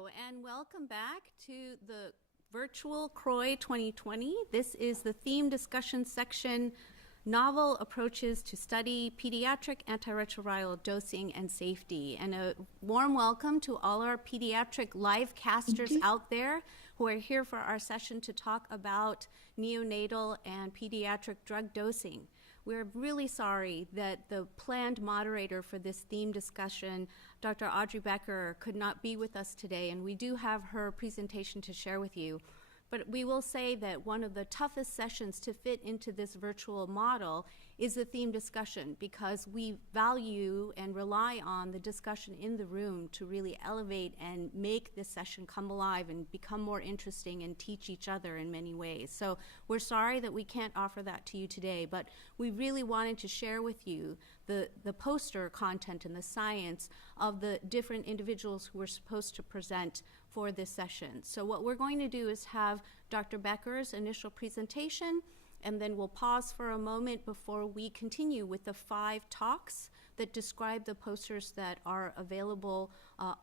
And welcome back to the virtual CROI 2020. This is the theme discussion section, Novel Approaches to Study Pediatric Antiretroviral Dosing and Safety. And a warm welcome to all our pediatric live casters out there who are here for our session to talk about neonatal and pediatric drug dosing. We're really sorry that the planned moderator for this theme discussion, Dr. Audrey Becker, could not be with us today, and we do have her presentation to share with you. But we will say that one of the toughest sessions to fit into this virtual model is the theme discussion, because we value and rely on the discussion in the room to really elevate and make this session come alive and become more interesting and teach each other in many ways. So we're sorry that we can't offer that to you today, but we really wanted to share with you the poster content and the science of the different individuals who were supposed to present for this session. So what we're going to do is have Dr. Becker's initial presentation, and then we'll pause for a moment before we continue with the 5 talks that describe the posters that are available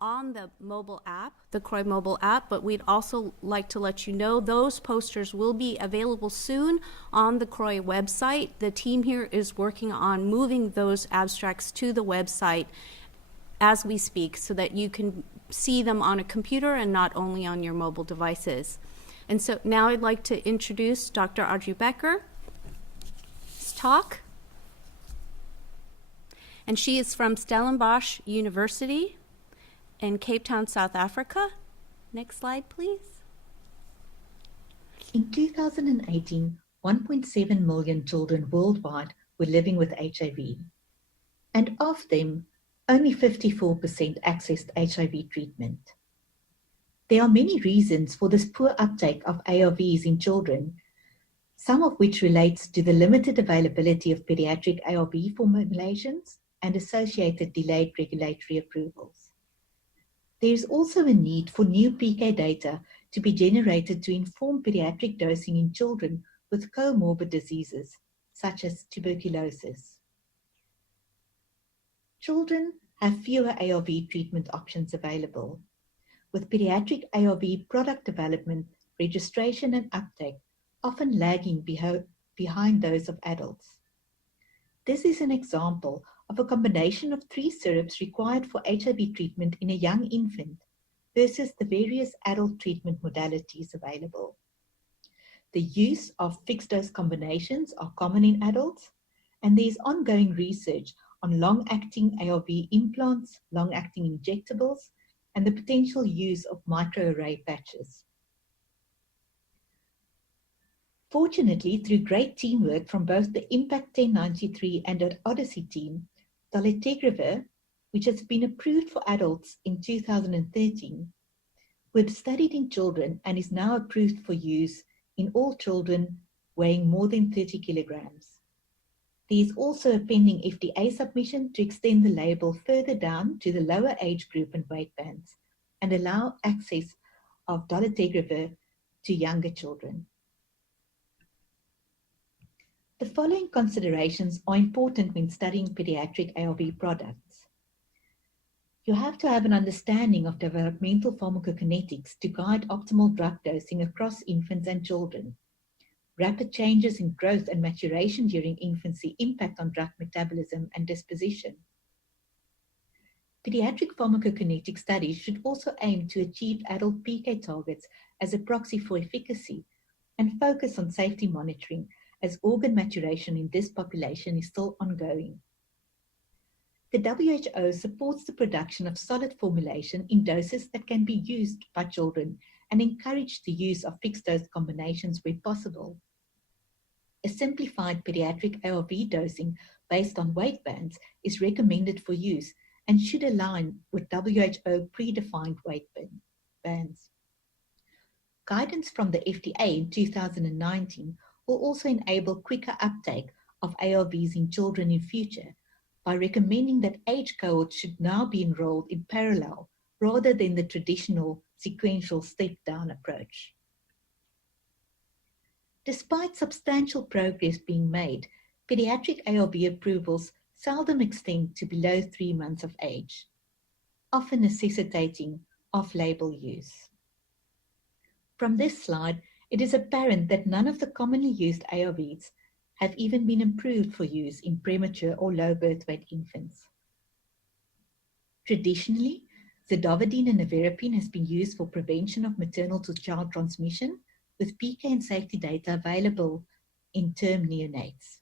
on the mobile app, the CROI mobile app. But we'd also like to let you know those posters will be available soon on the CROI website. The team here is working on moving those abstracts to the website as we speak so that you can see them on a computer and not only on your mobile devices. And so now I'd like to introduce Dr. Audrey Becker's talk. And she is from Stellenbosch University in Cape Town, South Africa. Next slide, please. In 2018, 1.7 million children worldwide were living with HIV, and of them, only 54% accessed HIV treatment. There are many reasons for this poor uptake of ARVs in children, some of which relates to the limited availability of pediatric ARV formulations and associated delayed regulatory approvals. There is also a need for new PK data to be generated to inform pediatric dosing in children with comorbid diseases, such as tuberculosis. Children have fewer ARV treatment options available, with pediatric ARV product development, registration, and uptake often lagging behind those of adults. This is an example of a combination of 3 syrups required for HIV treatment in a young infant versus the various adult treatment modalities available. The use of fixed-dose combinations are common in adults, and there is ongoing research on long-acting ARV implants, long-acting injectables, and the potential use of microarray patches. Fortunately, through great teamwork from both the Impact 1093 and Odyssey team, dolutegravir, which has been approved for adults in 2013, was studied in children and is now approved for use in all children weighing more than 30 kilograms. There is also a pending FDA submission to extend the label further down to the lower age group and weight bands and allow access of dolutegravir to younger children. The following considerations are important when studying pediatric ARV products. You have to have an understanding of developmental pharmacokinetics to guide optimal drug dosing across infants and children. Rapid changes in growth and maturation during infancy impact on drug metabolism and disposition. Pediatric pharmacokinetic studies should also aim to achieve adult PK targets as a proxy for efficacy and focus on safety monitoring, as organ maturation in this population is still ongoing. The WHO supports the production of solid formulation in doses that can be used by children and encourage the use of fixed-dose combinations where possible. A simplified pediatric ARV dosing based on weight bands is recommended for use and should align with WHO predefined weight bands. Guidance from the FDA in 2019 will also enable quicker uptake of ARVs in children in future by recommending that age cohorts should now be enrolled in parallel rather than the traditional sequential step-down approach. Despite substantial progress being made, pediatric ARV approvals seldom extend to below 3 months of age, often necessitating off-label use. From this slide, it is apparent that none of the commonly used ARVs have even been approved for use in premature or low birth weight infants. Traditionally, zidovudine and nevirapine has been used for prevention of maternal-to-child transmission, with PK and safety data available in term neonates.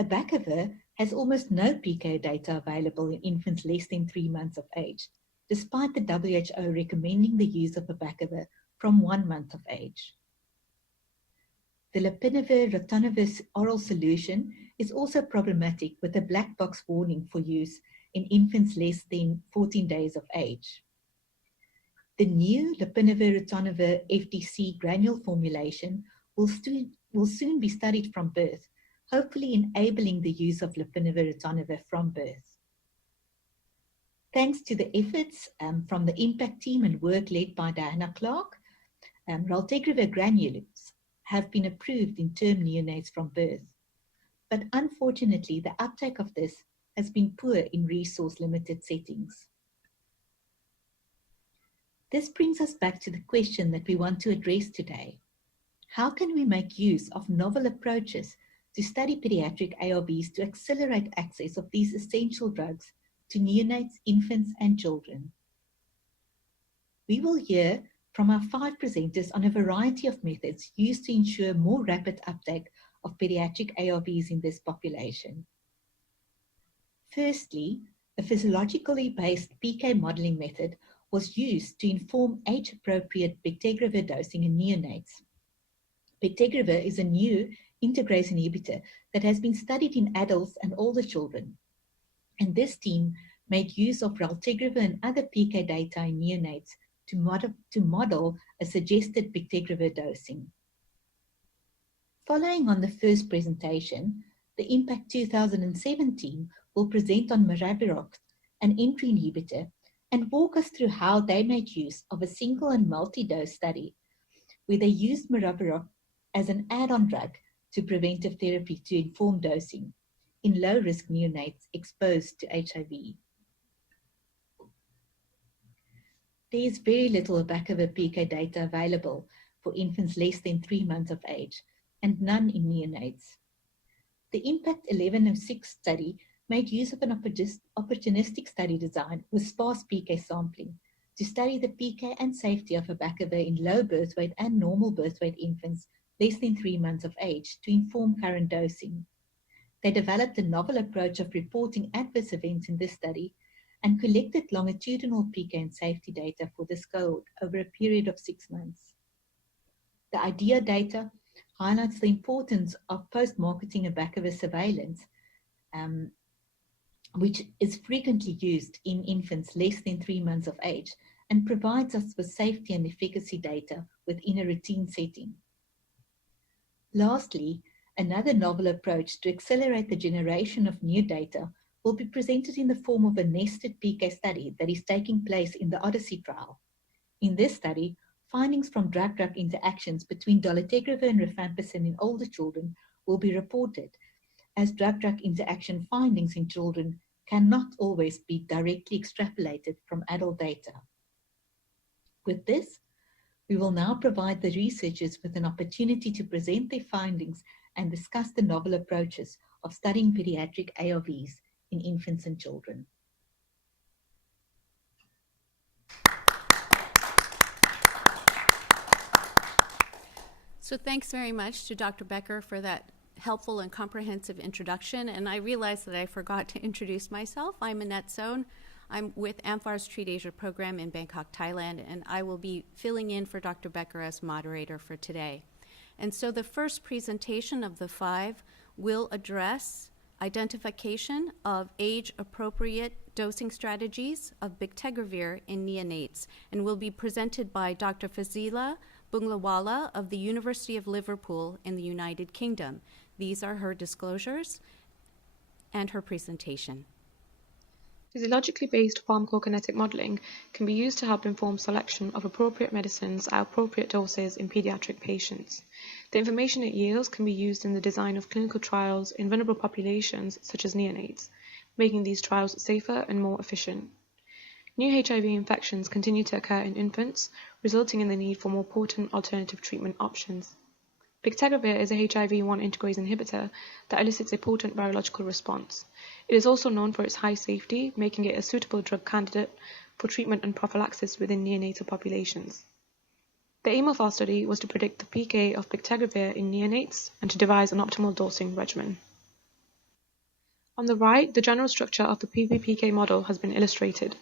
Abacavir has almost no PK data available in infants less than 3 months of age, despite the WHO recommending the use of abacavir from 1 month of age. The lopinavir-ritonavir oral solution is also problematic, with a black box warning for use in infants less than 14 days of age. The new lopinavir-ritonavir FDC granule formulation will soon be studied from birth, hopefully enabling the use of lopinavir-ritonavir from birth. Thanks to the efforts from the IMPACT team and work led by Diana Clark, raltegravir granules have been approved in term neonates from birth. But unfortunately, the uptake of this has been poor in resource-limited settings. This brings us back to the question that we want to address today. How can we make use of novel approaches to study pediatric ARVs to accelerate access of these essential drugs to neonates, infants, and children? We will hear from our 5 presenters on a variety of methods used to ensure more rapid uptake of pediatric ARVs in this population. Firstly, a physiologically based PK modeling method was used to inform age-appropriate bictegravir dosing in neonates. Bictegravir is a new integrase inhibitor that has been studied in adults and older children, and this team made use of raltegravir and other PK data in neonates to model a suggested bictegravir dosing. Following on the first presentation, the IMPACT 2007 team will present on maraviroc, an entry inhibitor, and walk us through how they made use of a single and multi-dose study where they used maraviroc as an add-on drug to preventive therapy to inform dosing in low-risk neonates exposed to HIV. There is very little abacavir PK data available for infants less than 3 months of age, and none in neonates. The IMPACT 1106 study made use of an opportunistic study design with sparse PK sampling to study the PK and safety of abacavir in low birth weight and normal birth weight infants less than 3 months of age to inform current dosing. They developed a novel approach of reporting adverse events in this study and collected longitudinal PK and safety data for this cohort over a period of 6 months. The IDEA data highlights the importance of post-marketing abacavir surveillance, which is frequently used in infants less than 3 months of age and provides us with safety and efficacy data within a routine setting. Lastly, another novel approach to accelerate the generation of new data will be presented in the form of a nested PK study that is taking place in the Odyssey trial. In this study, findings from drug-drug interactions between dolutegravir and rifampicin in older children will be reported, as drug-drug interaction findings in children cannot always be directly extrapolated from adult data. With this, we will now provide the researchers with an opportunity to present their findings and discuss the novel approaches of studying pediatric ARVs in infants and children. So thanks very much to Dr. Becker for that helpful and comprehensive introduction. And I realized that I forgot to introduce myself. I'm Annette Sohn. I'm with AMFAR's Treat Asia program in Bangkok, Thailand, and I will be filling in for Dr. Becker as moderator for today. And so the first presentation of the 5 will address identification of age-appropriate dosing strategies of bictegravir in neonates, and will be presented by Dr. Fazila Bunglawala of the University of Liverpool in the United Kingdom. These are her disclosures and her presentation. Physiologically based pharmacokinetic modeling can be used to help inform selection of appropriate medicines at appropriate doses in pediatric patients. The information it yields can be used in the design of clinical trials in vulnerable populations such as neonates, making these trials safer and more efficient. New HIV infections continue to occur in infants, resulting in the need for more potent alternative treatment options. Bictegravir is a HIV-1 integrase inhibitor that elicits a potent virological response. It is also known for its high safety, making it a suitable drug candidate for treatment and prophylaxis within neonatal populations. The aim of our study was to predict the PK of bictegravir in neonates and to devise an optimal dosing regimen. On the right, the general structure of the PBPK model has been illustrated.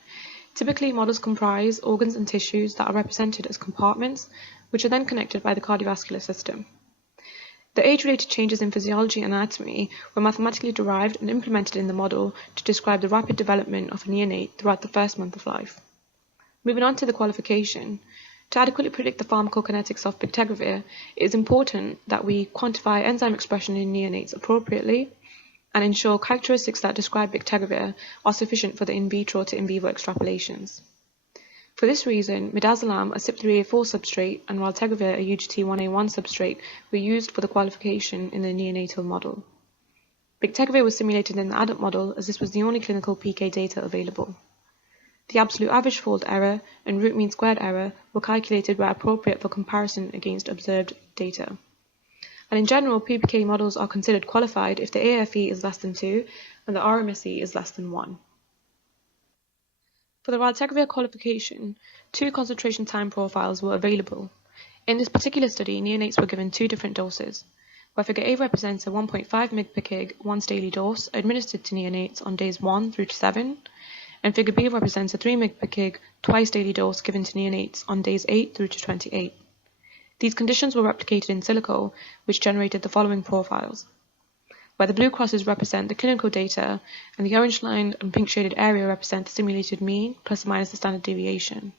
Typically, models comprise organs and tissues that are represented as compartments, which are then connected by the cardiovascular system. The age-related changes in physiology and anatomy were mathematically derived and implemented in the model to describe the rapid development of a neonate throughout the first month of life. Moving on to the qualification, to adequately predict the pharmacokinetics of bictegravir, it is important that we quantify enzyme expression in neonates appropriately and ensure characteristics that describe bictegravir are sufficient for the in vitro to in vivo extrapolations. For this reason, midazolam, a CYP3A4 substrate, and raltegravir, a UGT1A1 substrate, were used for the qualification in the neonatal model. Bictegravir was simulated in the adult model as this was the only clinical PK data available. The absolute average fold error and root mean squared error were calculated where appropriate for comparison against observed data. And in general, PBK models are considered qualified if the AFE is less than 2 and the RMSE is less than 1. For the raltegravir qualification, 2 concentration time profiles were available. In this particular study, neonates were given 2 different doses, where figure A represents a 1.5 mg per kg once daily dose administered to neonates on days 1 through to 7, and figure B represents a 3 mg per kg twice daily dose given to neonates on days 8 through to 28. These conditions were replicated in silico, which generated the following profiles, where the blue crosses represent the clinical data and the orange line and pink shaded area represent the simulated mean plus or minus the standard deviation.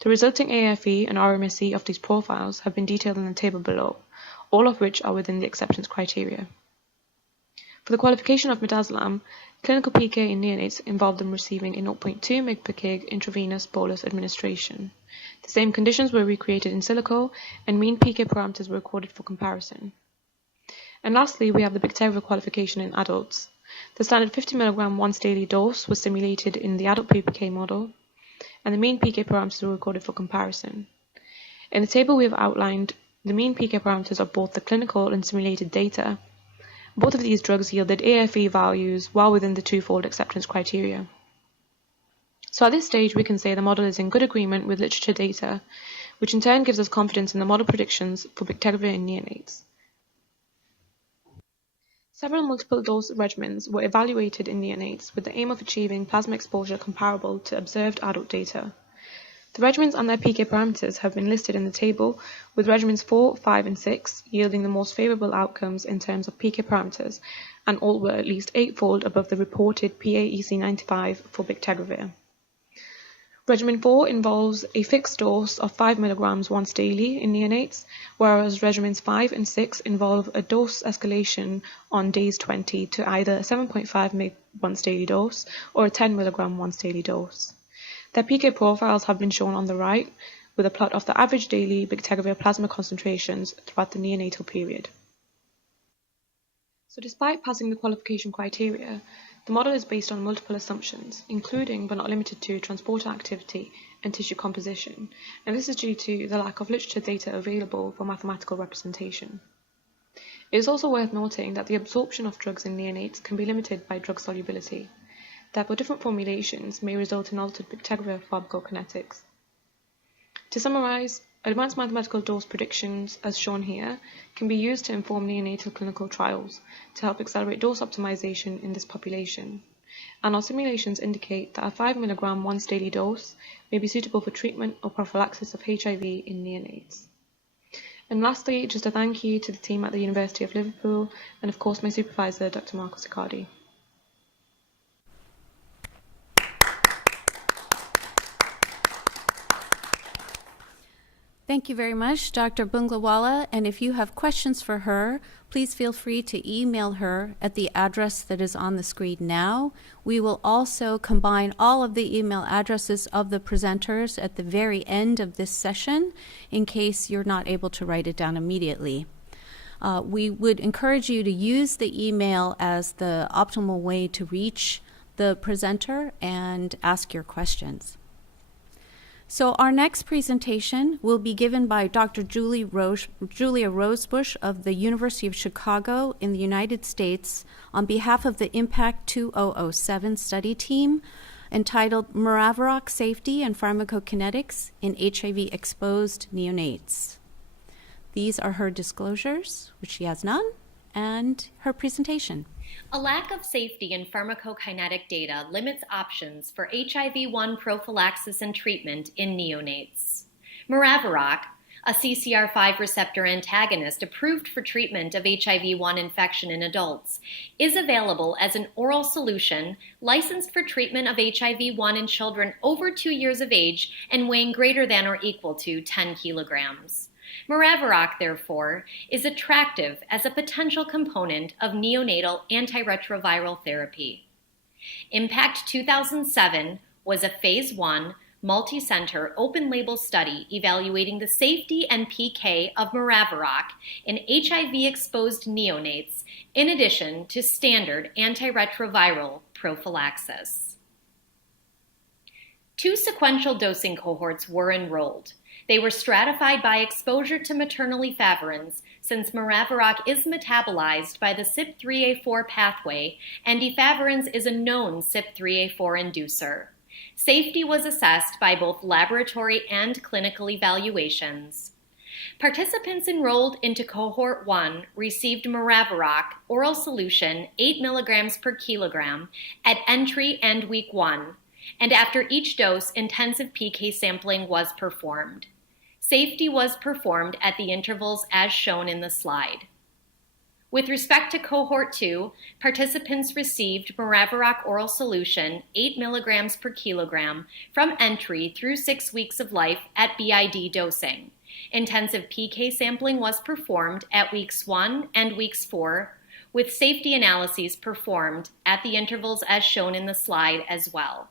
The resulting AFE and RMSE of these profiles have been detailed in the table below, all of which are within the acceptance criteria. For the qualification of midazolam, clinical PK in neonates involved them receiving a 0.2 mg per kg intravenous bolus administration. The same conditions were recreated in silico, and mean PK parameters were recorded for comparison. And lastly, we have the bictegravir qualification in adults. The standard 50 mg once daily dose was simulated in the adult PBK model, and the mean PK parameters were recorded for comparison. In the table, we have outlined the mean PK parameters of both the clinical and simulated data. Both of these drugs yielded AFE values well within the twofold acceptance criteria. So at this stage, we can say the model is in good agreement with literature data, which in turn gives us confidence in the model predictions for bictegravir in neonates. Several multiple dose regimens were evaluated in neonates with the aim of achieving plasma exposure comparable to observed adult data. The regimens and their PK parameters have been listed in the table, with regimens 4, 5, and 6 yielding the most favorable outcomes in terms of PK parameters, and all were at least 8-fold above the reported PAEC95 for bictegravir. Regimen 4 involves a fixed dose of 5 mg once daily in neonates, whereas regimens 5 and 6 involve a dose escalation on days 20 to either a 7.5 mg once daily dose or a 10 mg once daily dose. Their PK profiles have been shown on the right, with a plot of the average daily bictegravir plasma concentrations throughout the neonatal period. So despite passing the qualification criteria, the model is based on multiple assumptions, including but not limited to transporter activity and tissue composition, and this is due to the lack of literature data available for mathematical representation. It is also worth noting that the absorption of drugs in neonates can be limited by drug solubility. Therefore, different formulations may result in altered bictegravir pharmacokinetics. To summarize, advanced mathematical dose predictions, as shown here, can be used to inform neonatal clinical trials to help accelerate dose optimization in this population. And our simulations indicate that a 5 mg once daily dose may be suitable for treatment or prophylaxis of HIV in neonates. And lastly, just a thank you to the team at the University of Liverpool and of course my supervisor, Dr. Marco Siccardi. Thank you very much, Dr. Bunglawala, and if you have questions for her, please feel free to email her at the address that is on the screen now. We will also combine all of the email addresses of the presenters at the very end of this session in case you're not able to write it down immediately. We would encourage you to use the email as the optimal way to reach the presenter and ask your questions. So our next presentation will be given by Dr. Julia Rosebush of the University of Chicago in the United States on behalf of the Impact 2007 study team, entitled Maraviroc Safety and Pharmacokinetics in HIV-Exposed Neonates. These are her disclosures, which she has none, and her presentation. A lack of safety and pharmacokinetic data limits options for HIV-1 prophylaxis and treatment in neonates. Maraviroc, a CCR5 receptor antagonist approved for treatment of HIV-1 infection in adults, is available as an oral solution licensed for treatment of HIV-1 in children over 2 years of age and weighing greater than or equal to 10 kilograms. Maraviroc, therefore, is attractive as a potential component of neonatal antiretroviral therapy. Impact 2007 was a phase 1, multi-center, open-label study evaluating the safety and PK of Maraviroc in HIV-exposed neonates in addition to standard antiretroviral prophylaxis. 2 sequential dosing cohorts were enrolled. They were stratified by exposure to maternal efavirenz, since Maraviroc is metabolized by the CYP3A4 pathway, and efavirenz is a known CYP3A4 inducer. Safety was assessed by both laboratory and clinical evaluations. Participants enrolled into Cohort 1 received Maraviroc oral solution 8 milligrams per kilogram at entry and week 1, and after each dose, intensive PK sampling was performed. Safety was performed at the intervals as shown in the slide. With respect to Cohort 2, participants received Maraviroc oral solution 8 milligrams per kilogram from entry through 6 weeks of life at BID dosing. Intensive PK sampling was performed at weeks 1 and weeks 4, with safety analyses performed at the intervals as shown in the slide as well.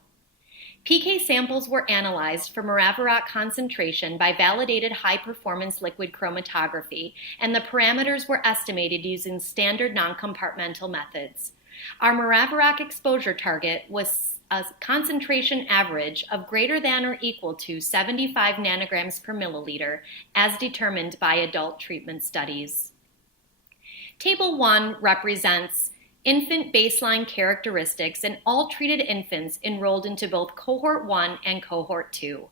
PK samples were analyzed for Maraviroc concentration by validated high-performance liquid chromatography, and the parameters were estimated using standard non-compartmental methods. Our Maraviroc exposure target was a concentration average of greater than or equal to 75 nanograms per milliliter, as determined by adult treatment studies. Table 1 represents infant baseline characteristics in all treated infants enrolled into both Cohort 1 and Cohort 2.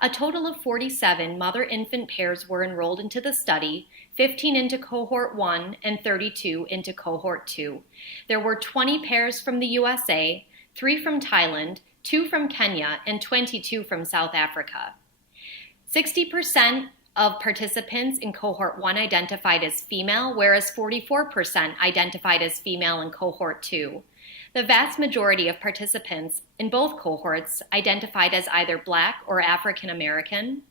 A total of 47 mother-infant pairs were enrolled into the study, 15 into Cohort 1 and 32 into Cohort 2. There were 20 pairs from the USA, 3 from Thailand, 2 from Kenya, and 22 from South Africa. 60% of participants in Cohort 1 identified as female, whereas 44% identified as female in Cohort 2. The vast majority of participants in both cohorts identified as either Black or African American.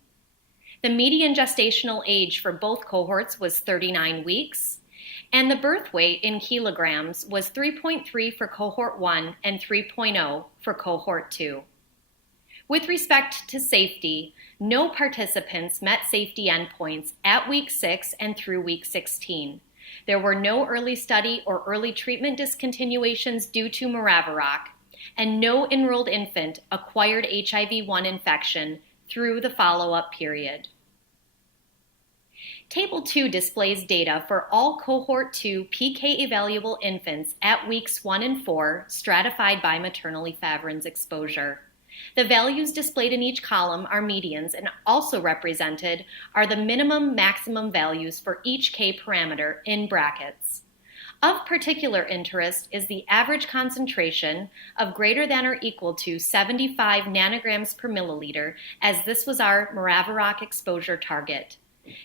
The median gestational age for both cohorts was 39 weeks, and the birth weight in kilograms was 3.3 for Cohort 1 and 3.0 for Cohort 2. With respect to safety, no participants met safety endpoints at week 6 and through week 16. There were no early study or early treatment discontinuations due to Maraviroc, and no enrolled infant acquired HIV-1 infection through the follow-up period. Table 2 displays data for all Cohort 2 PK evaluable infants at weeks 1 and 4, stratified by maternal efavirenz exposure. The values displayed in each column are medians, and also represented are the minimum maximum values for each K parameter in brackets. Of particular interest is the average concentration of greater than or equal to 75 nanograms per milliliter, as this was our Maraviroc exposure target.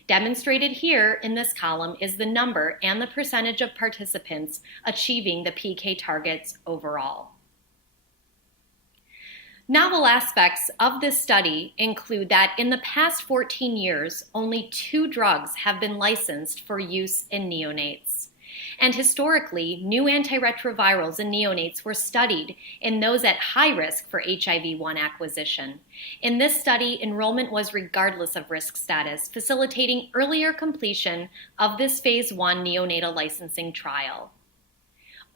Demonstrated here in this column is the number and the percentage of participants achieving the PK targets overall. Novel aspects of this study include that in the past 14 years, only 2 drugs have been licensed for use in neonates. And historically, new antiretrovirals in neonates were studied in those at high risk for HIV-1 acquisition. In this study, enrollment was regardless of risk status, facilitating earlier completion of this phase 1 neonatal licensing trial.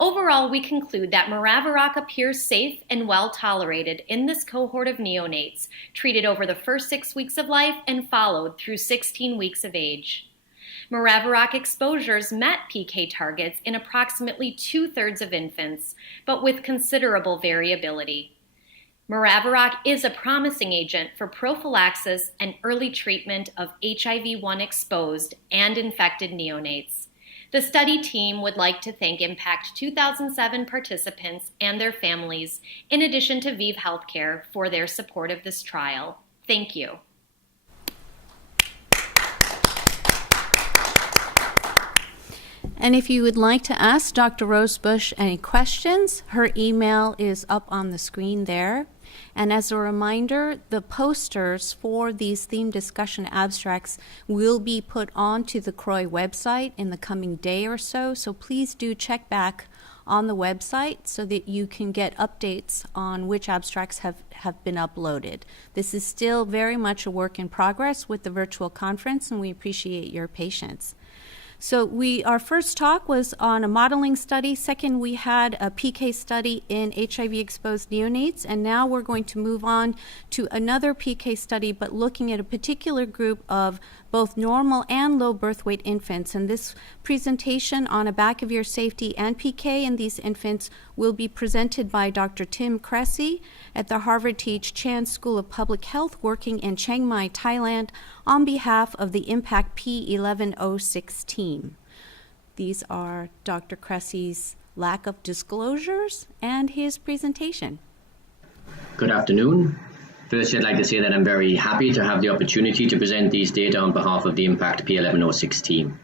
Overall, we conclude that Maraviroc appears safe and well tolerated in this cohort of neonates treated over the first 6 weeks of life and followed through 16 weeks of age. Maraviroc exposures met PK targets in approximately 2/3 of infants, but with considerable variability. Maraviroc is a promising agent for prophylaxis and early treatment of HIV-1 exposed and infected neonates. The study team would like to thank Impact 2007 participants and their families, in addition to ViiV Healthcare, for their support of this trial. Thank you. And if you would like to ask Dr. Rosebush any questions, her email is up on the screen there. And as a reminder, the posters for these theme discussion abstracts will be put onto the CROI website in the coming day or so. So please do check back on the website so that you can get updates on which abstracts have been uploaded. This is still very much a work in progress with the virtual conference, and we appreciate your patience. So our first talk was on a modeling study. Second, we had a PK study in HIV-exposed neonates. And now we're going to move on to another PK study, but looking at a particular group of both normal and low birth weight infants. And this presentation on abacavir safety and PK in these infants will be presented by Dr. Tim Cressy at the Harvard T.H. Chan School of Public Health, working in Chiang Mai, Thailand, on behalf of the Impact P1106 team. These are Dr. Cressy's lack of disclosures and his presentation. Good afternoon. First, I'd like to say that I'm very happy to have the opportunity to present these data on behalf of the Impact P1106 team.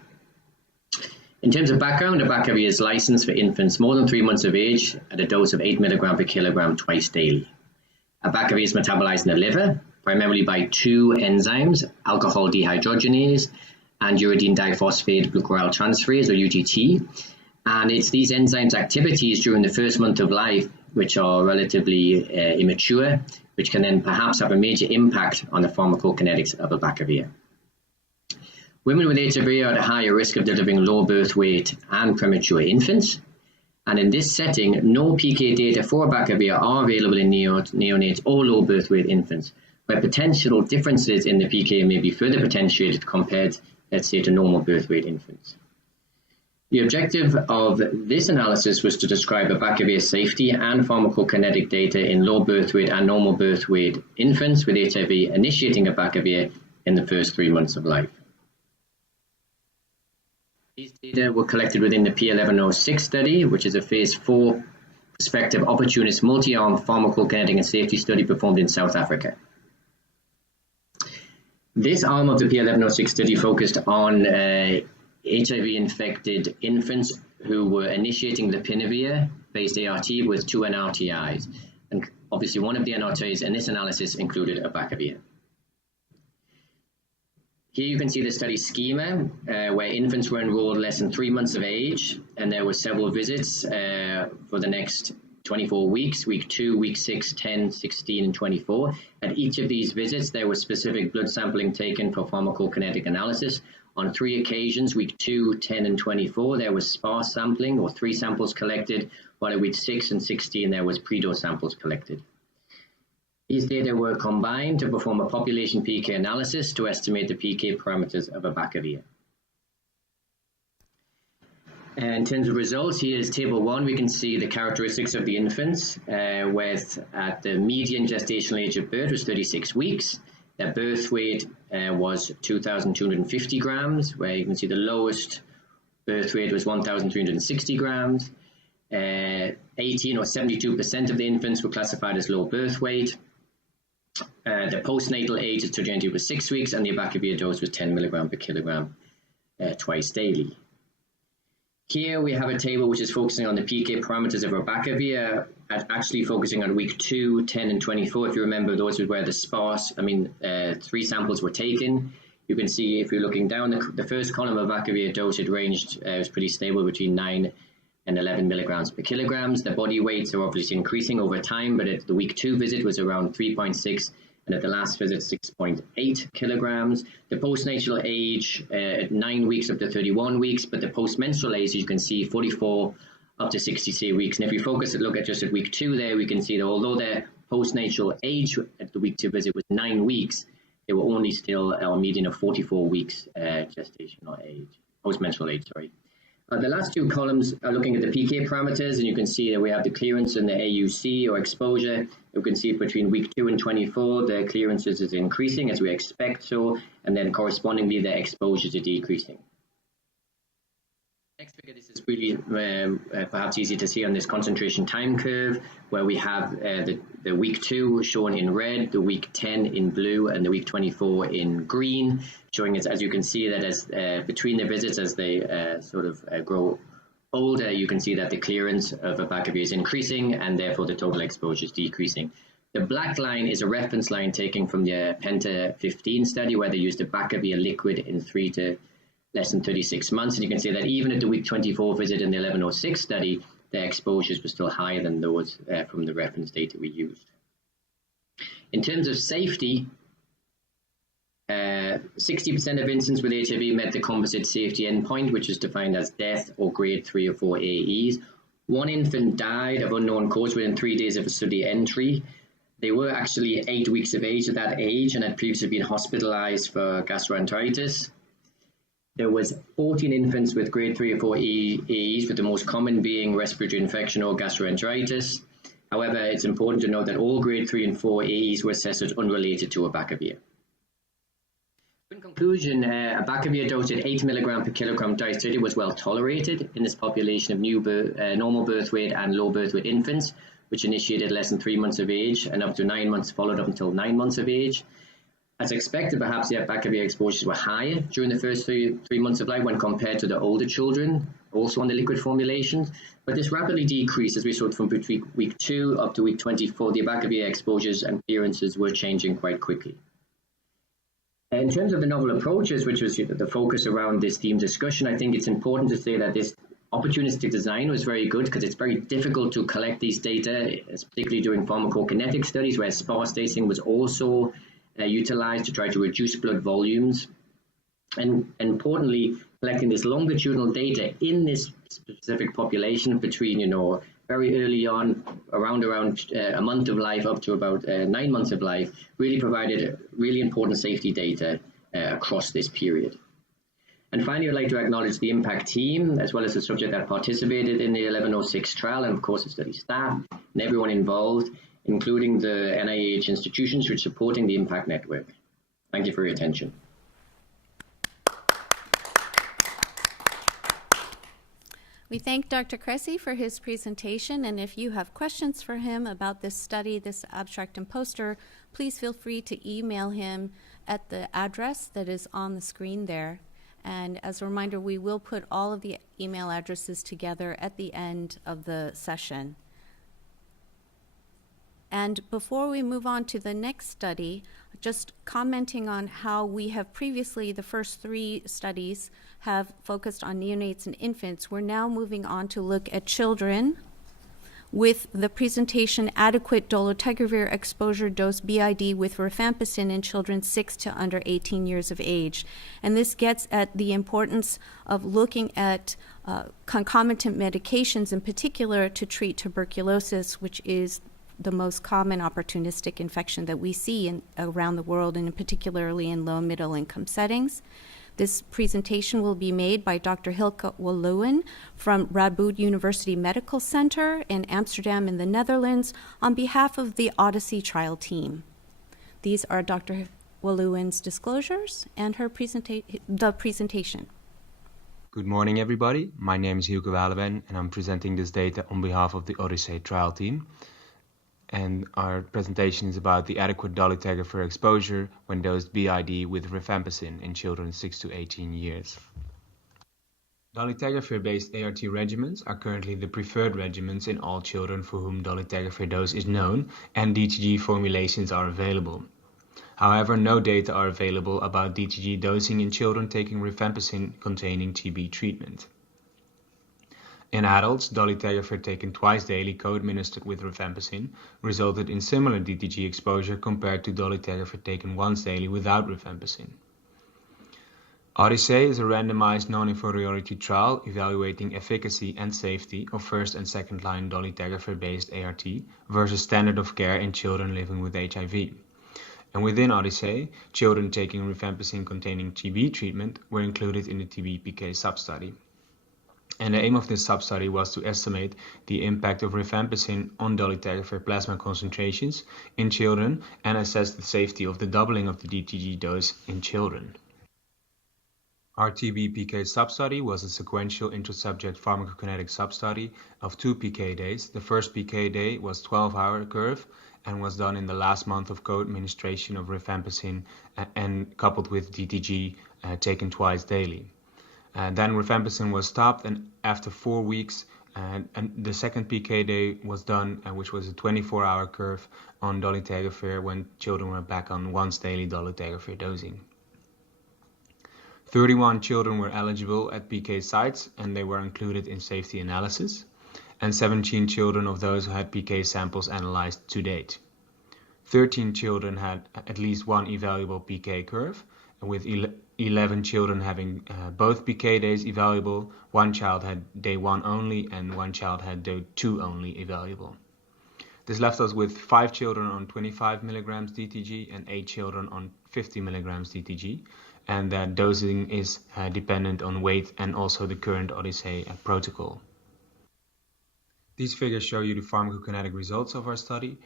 In terms of background, abacavir is licensed for infants more than 3 months of age at a dose of 8 mg per kilogram twice daily. Abacavir is metabolized in the liver, primarily by two enzymes, alcohol dehydrogenase and uridine diphosphate glucuryltransferase, or UGT. And it's these enzymes' activities during the first month of life, which are relatively immature, which can then perhaps have a major impact on the pharmacokinetics of abacavir. Women with HIV are at a higher risk of delivering low birth weight and premature infants. And in this setting, no PK data for abacavir are available in neonates or low birth weight infants, where potential differences in the PK may be further potentiated compared, let's say, to normal birth weight infants. The objective of this analysis was to describe abacavir safety and pharmacokinetic data in low birth weight and normal birth weight infants with HIV initiating abacavir in the first 3 months of life. These data were collected within the P1106 study, which is a phase 4 prospective opportunist multi-arm pharmacokinetic and safety study performed in South Africa. This arm of the P1106 study focused on HIV-infected infants who were initiating lopinavir-based ART with 2 NRTIs. And obviously one of the NRTIs in this analysis included abacavir. Here you can see the study schema where infants were enrolled less than 3 months of age, and there were several visits for the next 24 weeks, week 2, week 6, 10, 16, and 24. At each of these visits, there was specific blood sampling taken for pharmacokinetic analysis. On 3 occasions, week 2, 10, and 24, there was sparse sampling, or 3 samples collected, while at week 6 and 16, there was pre-dose samples collected. These data were combined to perform a population PK analysis to estimate the PK parameters of abacavir. In terms of results, here is table 1. We can see the characteristics of the infants with at the median gestational age of birth was 36 weeks. Their birth weight was 2,250 grams, where you can see the lowest birth weight was 1,360 grams. 18 or 72% of the infants were classified as low birth weight. The postnatal age of turgidity was 6 weeks, and the abacavir dose was 10 milligram per kilogram twice daily. Here we have a table which is focusing on the PK parameters of abacavir, actually focusing on week 2, 10, and 24. If you remember, those were where the sparse, 3 samples were taken. You can see if you're looking down the first column of abacavir dose, it ranged, was pretty stable between 9 and 11 milligrams per kilograms. The body weights are obviously increasing over time, but at the week 2 visit was around 3.6, and at the last visit 6.8 kilograms. The postnatal age at 9 weeks up to 31 weeks, but the postmenstrual age, you can see 44 up to 63 weeks. And if we look at just at week 2 there, we can see that although their postnatal age at the week 2 visit was 9 weeks, they were only still a median of 44 weeks gestational age, postmenstrual age, sorry. The last 2 columns are looking at the PK parameters, and you can see that we have the clearance and the AUC or exposure. You can see between week 2 and 24, the clearances is increasing as we expect so, and then correspondingly the exposures are decreasing. Next figure, this is really perhaps easy to see on this concentration time curve, where we have the week 2 shown in red, the week 10 in blue, and the week 24 in green, showing as you can see that as between the visits, as they grow older, you can see that the clearance of abacavir is increasing, and therefore the total exposure is decreasing. The black line is a reference line taken from the Penta 15 study, where they used abacavir liquid in 3 to less than 36 months. And you can see that even at the week 24 visit in the 1106 study, their exposures were still higher than those from the reference data we used. In terms of safety, 60% of incidents with HIV met the composite safety endpoint, which is defined as death or grade 3 or 4 AEs. 1 infant died of unknown cause within 3 days of a study entry. They were actually 8 weeks of age at that age and had previously been hospitalized for gastroenteritis. There was 14 infants with grade 3 or 4 AEs, with the most common being respiratory infection or gastroenteritis. However, it's important to note that all grade 3 and 4 AEs were assessed as unrelated to abacavir. In conclusion, abacavir dose at 8 mg per kilogram diet study was well tolerated in this population of normal birth weight and low birth weight infants, which initiated less than 3 months of age and up to 9 months, followed up until 9 months of age. As expected, perhaps the abacavir exposures were higher during the first three months of life when compared to the older children, also on the liquid formulations. But this rapidly decreased as we saw from between week 2 up to week 24. The abacavir exposures and clearances were changing quite quickly. In terms of the novel approaches, which was the focus around this theme discussion, I think it's important to say that this opportunistic design was very good because it's very difficult to collect these data, particularly during pharmacokinetic studies where sparse dosing was also utilized to try to reduce blood volumes. And importantly, collecting this longitudinal data in this specific population between, very early on, around a month of life up to about 9 months of life, really provided really important safety data across this period. And finally, I'd like to acknowledge the IMPACT team, as well as the subject that participated in the 1106 trial, and of course the study staff and everyone involved, including the NIH institutions which are supporting the IMPACT network. Thank you for your attention. We thank Dr. Cressy for his presentation, and if you have questions for him about this study, this abstract and poster, please feel free to email him at the address that is on the screen there. And as a reminder, we will put all of the email addresses together at the end of the session. And before we move on to the next study, just commenting on how we have previously, the first 3 studies have focused on neonates and infants. We're now moving on to look at children with the presentation Adequate Dolutegravir Exposure Dose BID with Rifampicin in children 6 to under 18 years of age. And this gets at the importance of looking at concomitant medications in particular to treat tuberculosis, which is the most common opportunistic infection that we see around the world, and particularly in low and middle income settings. This presentation will be made by Dr. Hilke Wallowen from Radboud University Medical Center in Amsterdam in the Netherlands on behalf of the Odyssey trial team. These are Dr. Wallowen's disclosures and the presentation. Good morning, everybody. My name is Hilke Wallowen, and I'm presenting this data on behalf of the Odyssey trial team. And our presentation is about the adequate dolutegravir exposure when dosed BID with rifampicin in children 6 to 18 years. Dolutegravir-based ART regimens are currently the preferred regimens in all children for whom dolutegravir dose is known and DTG formulations are available. However, no data are available about DTG dosing in children taking rifampicin-containing TB treatment. In adults, dolutegravir taken twice daily co-administered with rifampicin resulted in similar DTG exposure compared to dolutegravir taken once daily without rifampicin. Odyssey is a randomized non-inferiority trial evaluating efficacy and safety of first and second line dolutegravir-based ART versus standard of care in children living with HIV. And within Odyssey, children taking rifampicin-containing TB treatment were included in the TB PK substudy. And the aim of this substudy was to estimate the impact of rifampicin on dolutegravir plasma concentrations in children and assess the safety of the doubling of the DTG dose in children. Our TB PK substudy was a sequential intra-subject pharmacokinetic substudy of 2 PK days. The first PK day was 12-hour curve and was done in the last month of co-administration of rifampicin and coupled with DTG taken twice daily. Then rifampicin was stopped, and after 4 weeks, and the second PK day was done, which was a 24-hour curve on dolutegravir when children were back on once daily dolutegravir dosing. 31 children were eligible at PK sites, and they were included in safety analysis, and 17 children of those had PK samples analyzed to date. 13 children had at least one evaluable PK curve, with 11 children having both PK days evaluable. 1 child had day 1 only, and 1 child had day 2 only evaluable. This left us with 5 children on 25 milligrams DTG and 8 children on 50 milligrams DTG, and that dosing is dependent on weight and also the current Odyssey protocol. These figures show you the pharmacokinetic results of our study.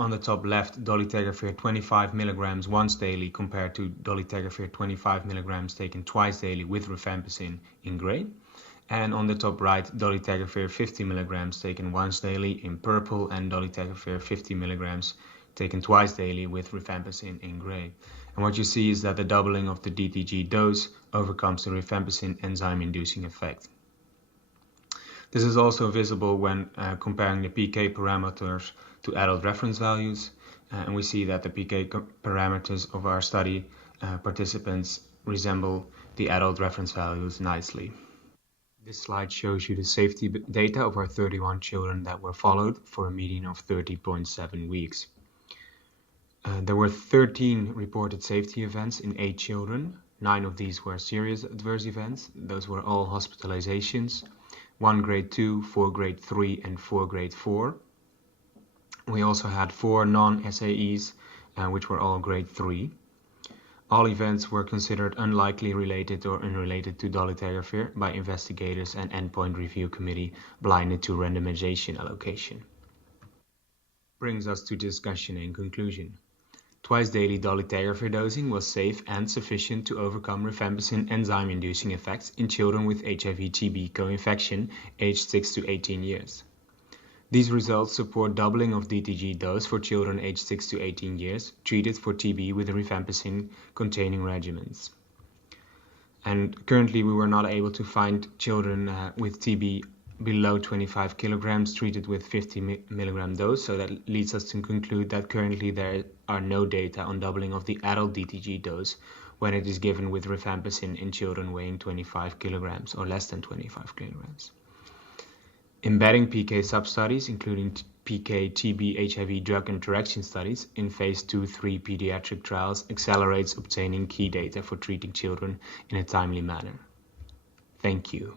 On the top left, dolutegravir 25 milligrams once daily compared to dolutegravir 25 milligrams taken twice daily with rifampicin in gray. And on the top right, dolutegravir 50 milligrams taken once daily in purple and dolutegravir 50 milligrams taken twice daily with rifampicin in gray. And what you see is that the doubling of the DTG dose overcomes the rifampicin enzyme-inducing effect. This is also visible when comparing the PK parameters to adult reference values, and we see that the PK parameters of our study participants resemble the adult reference values nicely. This slide shows you the safety data of our 31 children that were followed for a median of 30.7 weeks. There were 13 reported safety events in 8 children. 9 of these were serious adverse events. Those were all hospitalizations, 1 grade 2, 4 grade 3, and 4 grade 4. We also had 4 non-SAEs, which were all grade 3. All events were considered unlikely related or unrelated to dolutegravir by investigators and endpoint review committee blinded to randomization allocation. Brings us to discussion and conclusion. Twice daily dolutegravir dosing was safe and sufficient to overcome rifampicin enzyme-inducing effects in children with HIV-TB co-infection aged 6 to 18 years. These results support doubling of DTG dose for children aged 6 to 18 years treated for TB with rifampicin-containing regimens. And currently we were not able to find children with TB below 25 kilograms treated with 50 milligram dose, so that leads us to conclude that currently there are no data on doubling of the adult DTG dose when it is given with rifampicin in children weighing 25 kilograms or less than 25 kilograms. Embedding PK sub-studies, including PK, TB, HIV drug interaction studies in phase 2-3 pediatric trials accelerates obtaining key data for treating children in a timely manner. Thank you.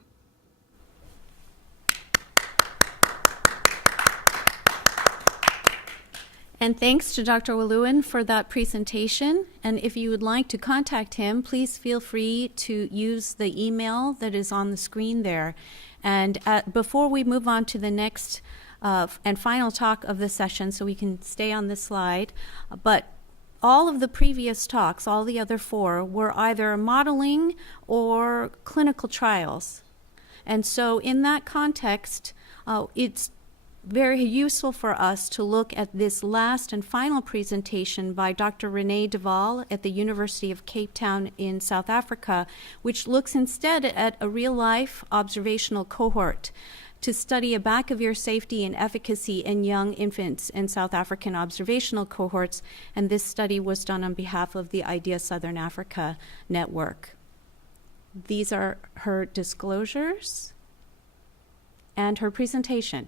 And thanks to Dr. Walloon for that presentation. And if you would like to contact him, please feel free to use the email that is on the screen there. And before we move on to the next and final talk of the session, so we can stay on this slide, but all of the previous talks, all the other 4, were either modeling or clinical trials. And so in that context, it's very useful for us to look at this last and final presentation by Dr. Renee Duval at the University of Cape Town in South Africa, which looks instead at a real-life observational cohort to study abacavir safety and efficacy in young infants in South African observational cohorts, and this study was done on behalf of the IDEA Southern Africa Network. These are her disclosures and her presentation.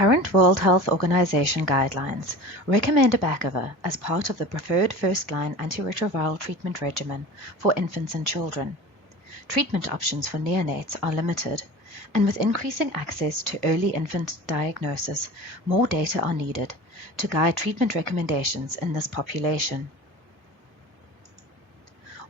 Current World Health Organization guidelines recommend abacavir as part of the preferred first-line antiretroviral treatment regimen for infants and children. Treatment options for neonates are limited, and with increasing access to early infant diagnosis, more data are needed to guide treatment recommendations in this population.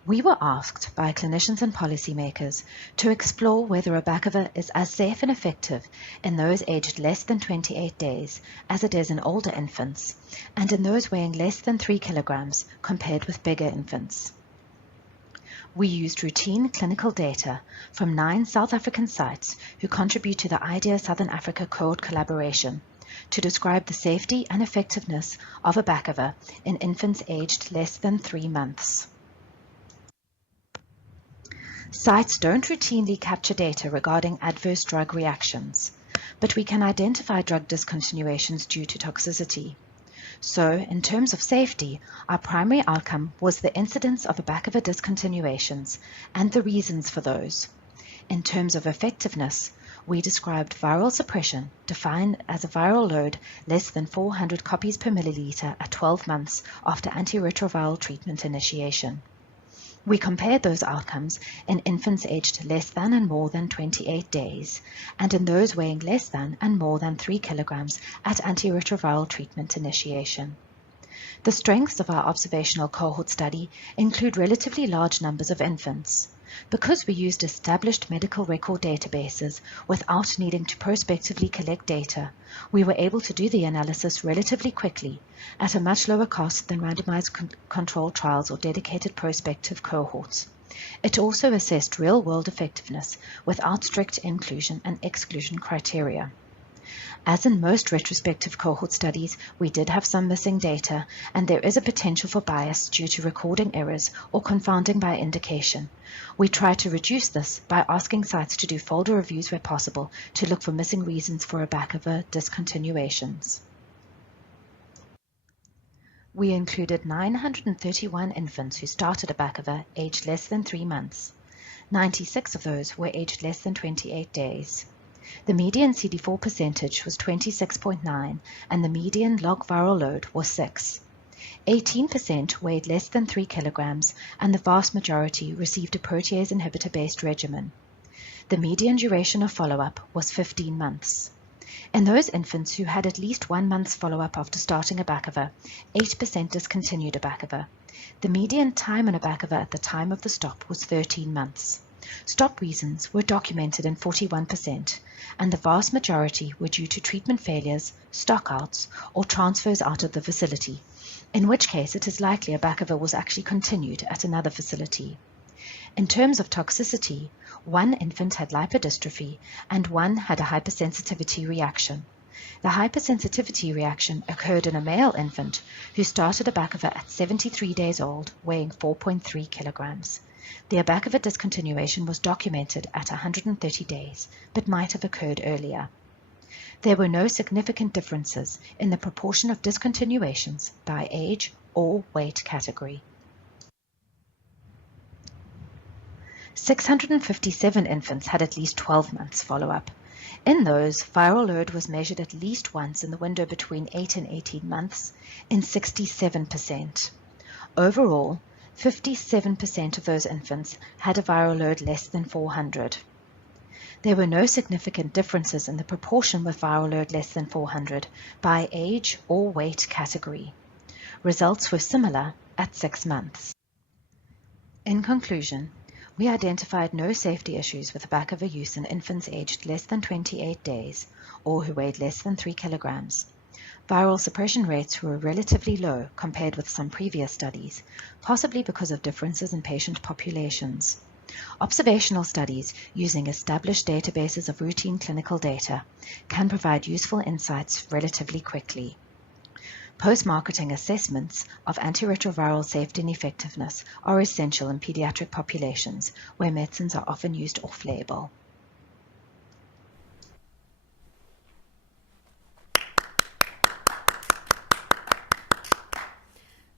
We were asked by clinicians and policymakers to explore whether abacavir is as safe and effective in those aged less than 28 days as it is in older infants, and in those weighing less than 3 kilograms compared with bigger infants. We used routine clinical data from 9 South African sites who contribute to the IDEA Southern Africa Cohort collaboration to describe the safety and effectiveness of abacavir in infants aged less than 3 months. Sites don't routinely capture data regarding adverse drug reactions, but we can identify drug discontinuations due to toxicity. So, in terms of safety, our primary outcome was the incidence of abacavir discontinuations and the reasons for those. In terms of effectiveness, we described viral suppression, defined as a viral load less than 400 copies per milliliter at 12 months after antiretroviral treatment initiation. We compared those outcomes in infants aged less than and more than 28 days, and in those weighing less than and more than 3 kilograms at antiretroviral treatment initiation. The strengths of our observational cohort study include relatively large numbers of infants. Because we used established medical record databases without needing to prospectively collect data, we were able to do the analysis relatively quickly at a much lower cost than randomized controlled trials or dedicated prospective cohorts. It also assessed real-world effectiveness without strict inclusion and exclusion criteria. As in most retrospective cohort studies, we did have some missing data, and there is a potential for bias due to recording errors or confounding by indication. We try to reduce this by asking sites to do folder reviews where possible to look for missing reasons for abacavir discontinuations. We included 931 infants who started abacavir aged less than 3 months. 96 of those were aged less than 28 days. The median CD4 percentage was 26.9 and the median log viral load was 6. 18% weighed less than 3 kilograms and the vast majority received a protease inhibitor-based regimen. The median duration of follow-up was 15 months. In those infants who had at least 1 month's follow-up after starting abacavir, 8% discontinued abacavir. The median time on abacavir at the time of the stop was 13 months. Stop reasons were documented in 41%, and the vast majority were due to treatment failures, stockouts, or transfers out of the facility, in which case it is likely abacavir was actually continued at another facility. In terms of toxicity, 1 infant had lipodystrophy and 1 had a hypersensitivity reaction. The hypersensitivity reaction occurred in a male infant who started abacavir at 73 days old, weighing 4.3 kilograms. The abacavir discontinuation was documented at 130 days, but might have occurred earlier. There were no significant differences in the proportion of discontinuations by age or weight category. 657 infants had at least 12 months follow-up. In those, viral load was measured at least once in the window between 8 and 18 months in 67%. Overall, 57% of those infants had a viral load less than 400. There were no significant differences in the proportion with viral load less than 400 by age or weight category. Results were similar at 6 months. In conclusion, we identified no safety issues with abacavir use in infants aged less than 28 days or who weighed less than 3 kilograms. Viral suppression rates were relatively low compared with some previous studies, possibly because of differences in patient populations. Observational studies using established databases of routine clinical data can provide useful insights relatively quickly. Post-marketing assessments of antiretroviral safety and effectiveness are essential in pediatric populations where medicines are often used off-label.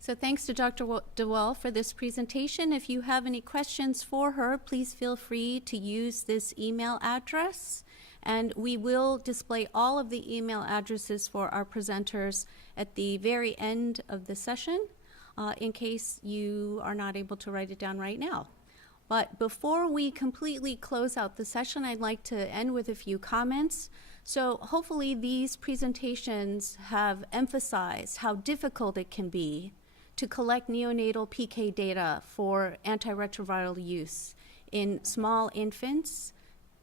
So thanks to Dr. DeWall for this presentation. If you have any questions for her, please feel free to use this email address. And we will display all of the email addresses for our presenters at the very end of the session, in case you are not able to write it down right now. But before we completely close out the session, I'd like to end with a few comments. So hopefully these presentations have emphasized how difficult it can be to collect neonatal PK data for antiretroviral use in small infants,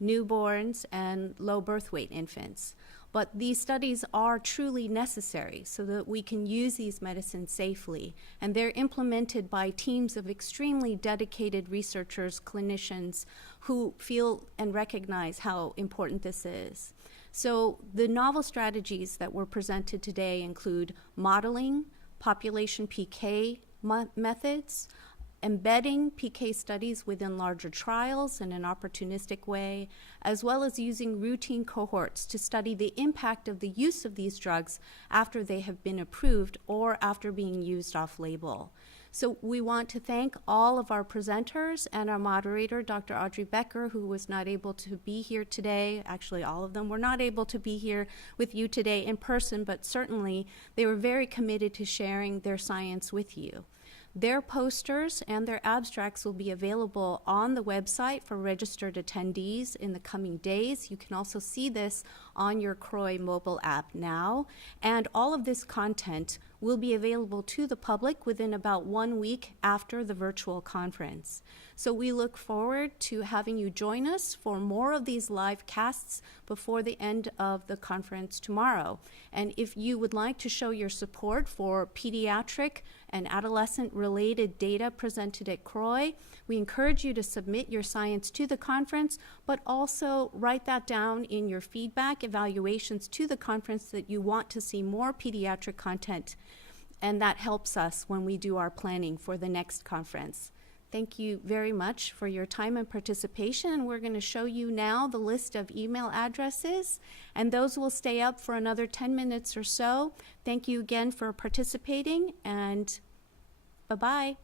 newborns, and low birth weight infants. But these studies are truly necessary so that we can use these medicines safely. And they're implemented by teams of extremely dedicated researchers, clinicians, who feel and recognize how important this is. So the novel strategies that were presented today include modeling, population PK methods, embedding PK studies within larger trials in an opportunistic way, as well as using routine cohorts to study the impact of the use of these drugs after they have been approved or after being used off-label. So we want to thank all of our presenters and our moderator, Dr. Audrey Becker, who was not able to be here today. Actually, all of them were not able to be here with you today in person, but certainly they were very committed to sharing their science with you. Their posters and their abstracts will be available on the website for registered attendees in the coming days. You can also see this on your CROI mobile app now. And all of this content will be available to the public within about 1 week after the virtual conference. So we look forward to having you join us for more of these live casts before the end of the conference tomorrow. And if you would like to show your support for pediatric and adolescent-related data presented at CROI, we encourage you to submit your science to the conference, but also write that down in your feedback evaluations to the conference that you want to see more pediatric content. And that helps us when we do our planning for the next conference. Thank you very much for your time and participation. We're going to show you now the list of email addresses, and those will stay up for another 10 minutes or so. Thank you again for participating, and bye-bye.